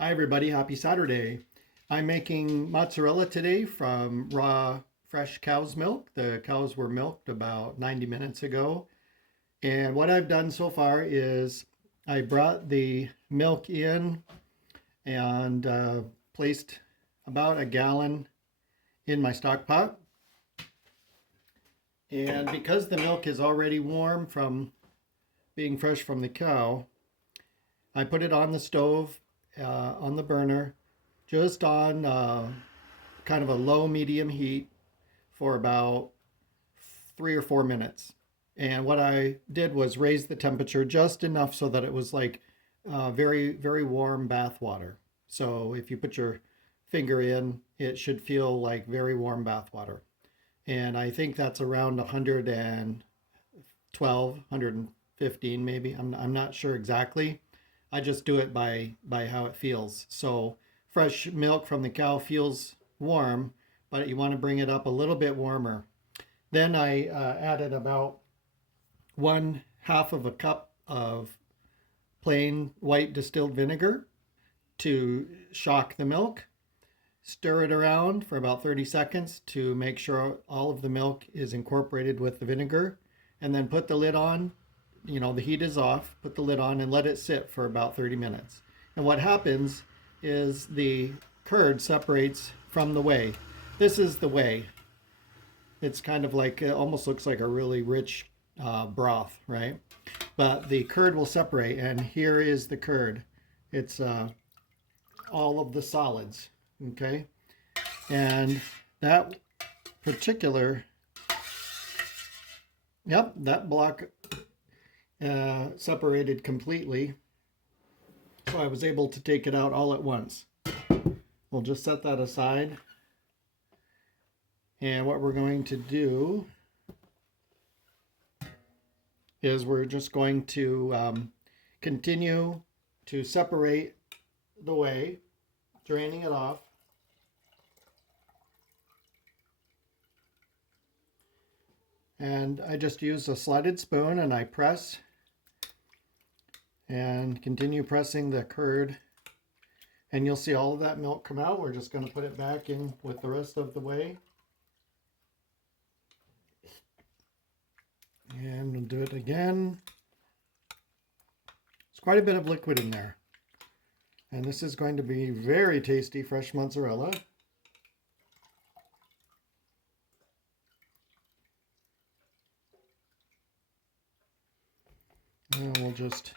Hi everybody, happy Saturday. I'm making mozzarella today from raw fresh cow's milk. The cows were milked about 90 minutes ago. And what I've done so far is I brought the milk in and placed about a gallon in my stock pot. And because the milk is already warm from being fresh from the cow, I put it on the stove, on the burner, just on kind of a low medium heat for about 3 or 4 minutes. And what I did was raise the temperature just enough so that it was like very, very warm bath water. So if you put your finger in, it should feel like very warm bath water. And I think that's around 112, 115 maybe. I'm not sure exactly. I just do it by how it feels. So fresh milk from the cow feels warm, but you want to bring it up a little bit warmer. Then I added about 1/2 of a cup of plain white distilled vinegar to shock the milk. Stir it around for about 30 seconds to make sure all of the milk is incorporated with the vinegar, and then put the lid on. The heat is off, put the lid on and let it sit for about 30 minutes. And what happens is the curd separates from the whey. This is the whey. It's kind of like, it almost looks like a really rich broth, right? But the curd will separate, and here is the curd. It's all of the solids, okay? And that particular, that block separated completely. So I was able to take it out all at once. We'll just set that aside. And what we're going to do is we're just going to continue to separate the whey, draining it off. And I just use a slotted spoon and I press and continue pressing the curd. And you'll see all of that milk come out. We're just going to put it back in with the rest of the whey. And we'll do it again. There's quite a bit of liquid in there. And this is going to be very tasty fresh mozzarella. And we'll just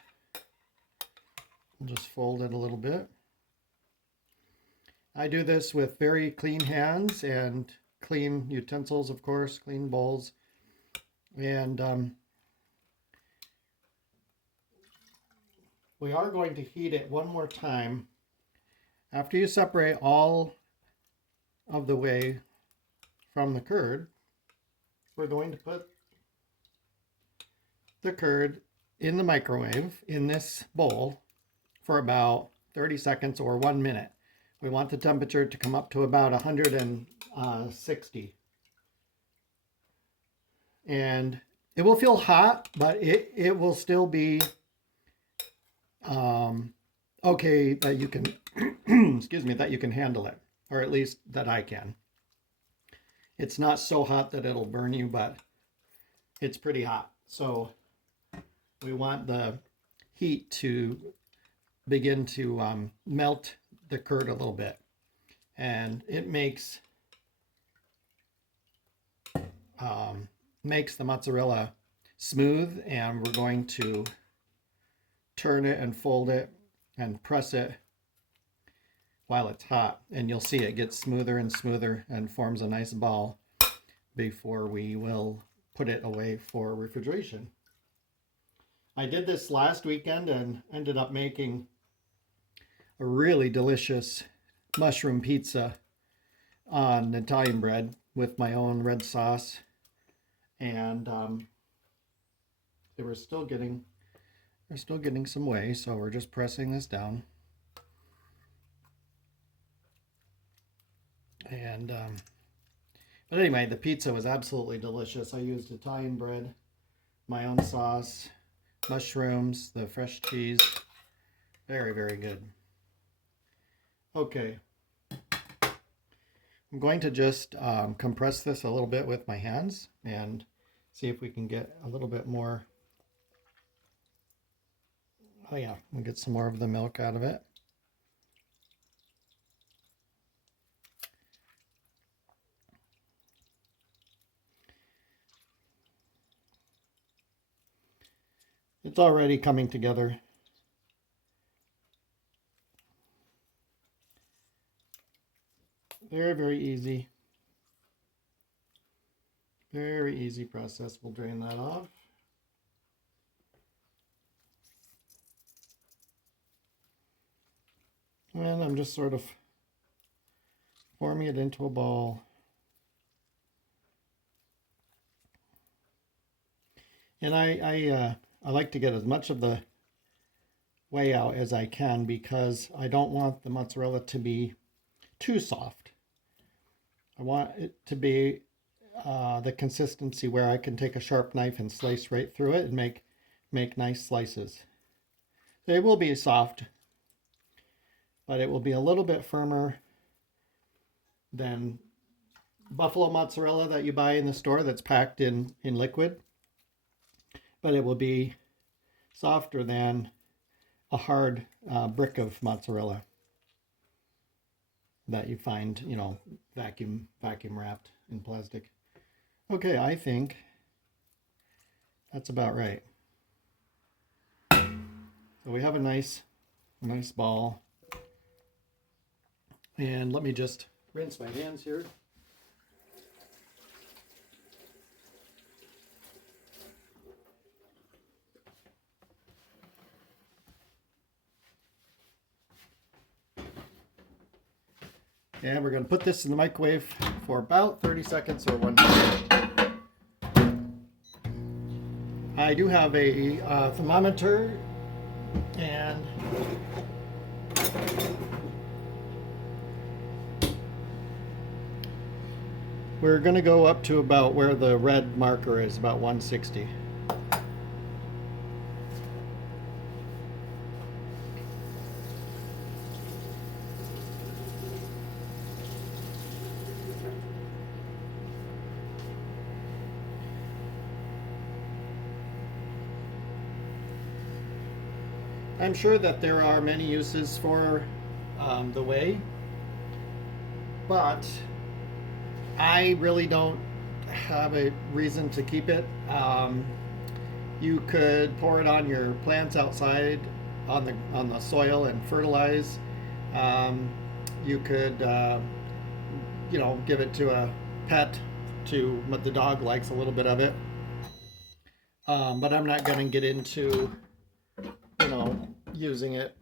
fold it a little bit. I do this with very clean hands and clean utensils, of course, clean bowls. And we are going to heat it one more time. After you separate all of the whey from the curd, we're going to put the curd in the microwave in this bowl for about 30 seconds or 1 minute. We want the temperature to come up to about 160. And it will feel hot, but it will still be okay that you can, excuse me, that you can handle it, or at least that I can. It's not so hot that it'll burn you, but it's pretty hot. So we want the heat to begin to melt the curd a little bit. And it makes the mozzarella smooth, and we're going to turn it and fold it and press it while it's hot, and you'll see it gets smoother and smoother and forms a nice ball before we will put it away for refrigeration. I did this last weekend and ended up making a really delicious mushroom pizza on Italian bread with my own red sauce. And we're still getting some whey, so we're just pressing this down. And but anyway, the pizza was absolutely delicious. I used Italian bread, my own sauce, mushrooms, the fresh cheese. Very, very good. Okay, I'm going to just compress this a little bit with my hands and see if we can get a little bit more. Oh yeah, we'll get some more of the milk out of it. It's already coming together. Very, very easy. Very easy process. We'll drain that off. And I'm just sort of forming it into a ball. And I like to get as much of the whey out as I can because I don't want the mozzarella to be too soft. I want it to be the consistency where I can take a sharp knife and slice right through it and make nice slices. They will be soft, but it will be a little bit firmer than buffalo mozzarella that you buy in the store that's packed in liquid. But it will be softer than a hard brick of mozzarella that you find, you know, vacuum wrapped in plastic. Okay, I think that's about right. So we have a nice ball. And let me just rinse my hands here. And we're going to put this in the microwave for about 30 seconds or 1 minute. I do have a thermometer, and we're going to go up to about where the red marker is, about 160. I'm sure that there are many uses for the whey, but I really don't have a reason to keep it. You could pour it on your plants outside on the soil and fertilize. You could you know, give it to a pet. The dog likes a little bit of it, but I'm not going to get into, you know, using it.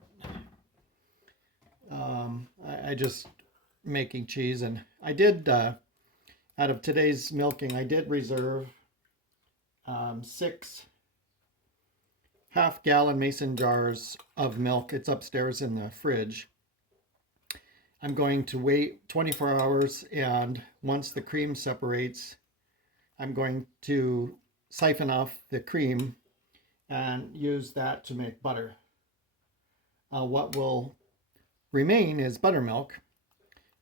I just making cheese, and I did out of today's milking, I did reserve 6 half-gallon mason jars of milk. It's upstairs in the fridge. I'm going to wait 24 hours, and once the cream separates, I'm going to siphon off the cream and use that to make butter. What will remain is buttermilk,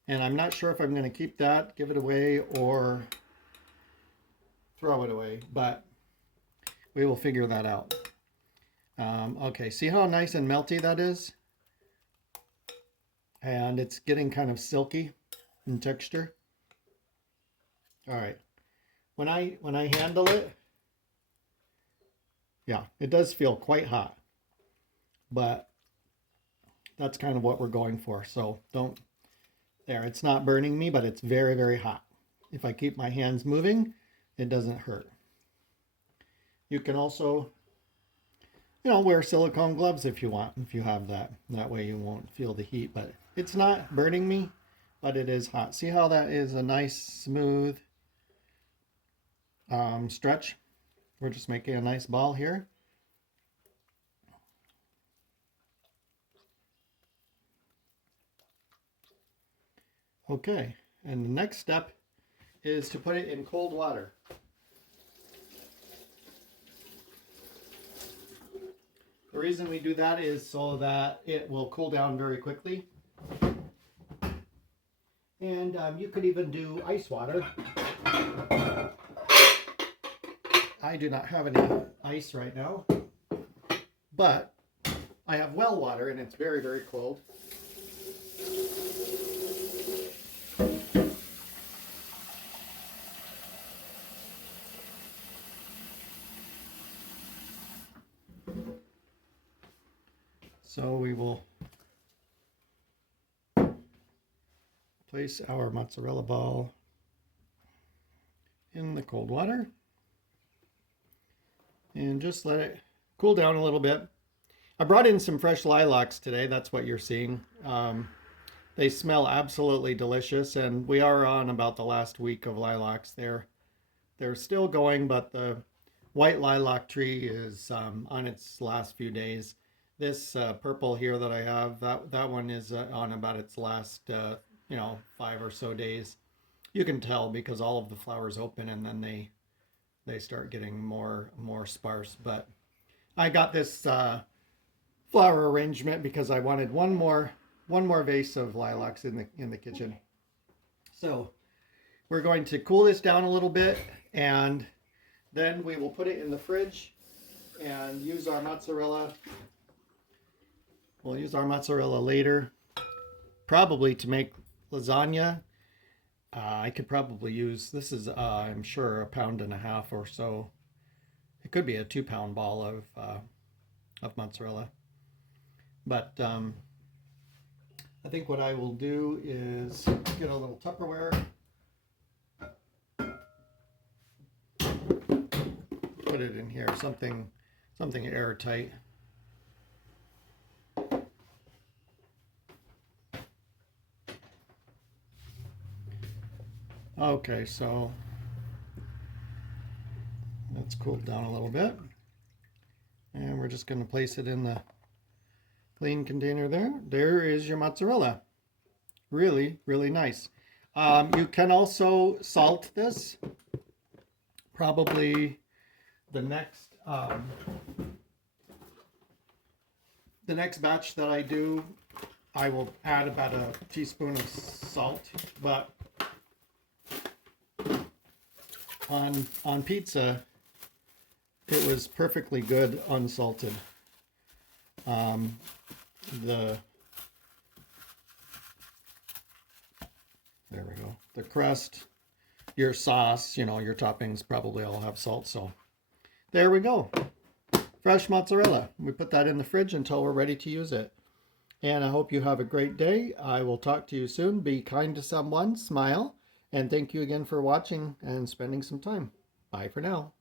and I'm not sure if I'm going to keep that, give it away, or throw it away, but we will figure that out. Okay, see how nice and melty that is? And it's getting kind of silky in texture. All right, when I handle it, yeah, it does feel quite hot, but that's kind of what we're going for. So there, it's not burning me, but it's very, very hot. If I keep my hands moving, it doesn't hurt. You can also, you know, wear silicone gloves if you want, if you have that. That way you won't feel the heat, but it's not burning me, but it is hot. See how that is a nice, smooth stretch? We're just making a nice ball here. Okay, and the next step is to put it in cold water. The reason we do that is so that it will cool down very quickly. And you could even do ice water. I do not have any ice right now, but I have well water and it's very, very cold. So we will place our mozzarella ball in the cold water and just let it cool down a little bit. I brought in some fresh lilacs today. That's what you're seeing. They smell absolutely delicious, and we are on about the last week of lilacs. They're still going, but the white lilac tree is on its last few days. This purple here that I have, that one is on about its last 5 or so days. You can tell because all of the flowers open and then they start getting more sparse. But I got this flower arrangement because I wanted one more vase of lilacs in the kitchen. So we're going to cool this down a little bit, and then we will put it in the fridge and use our mozzarella. We'll use our mozzarella later, probably to make lasagna. I could probably use, this is I'm sure 1.5 pounds or so. It could be a 2-pound ball of mozzarella. But I think what I will do is get a little Tupperware, put it in here, something airtight. Okay, so let's cool it down a little bit, and we're just going to place it in the clean container there. There is your mozzarella. Really, really nice. You can also salt this. Probably the next batch that I do, I will add about a teaspoon of salt, but on pizza, it was perfectly good unsalted. There we go. The crust, your sauce, your toppings probably all have salt. So there we go. Fresh mozzarella. We put that in the fridge until we're ready to use it. And I hope you have a great day. I will talk to you soon. Be kind to someone, smile, and thank you again for watching and spending some time. Bye for now.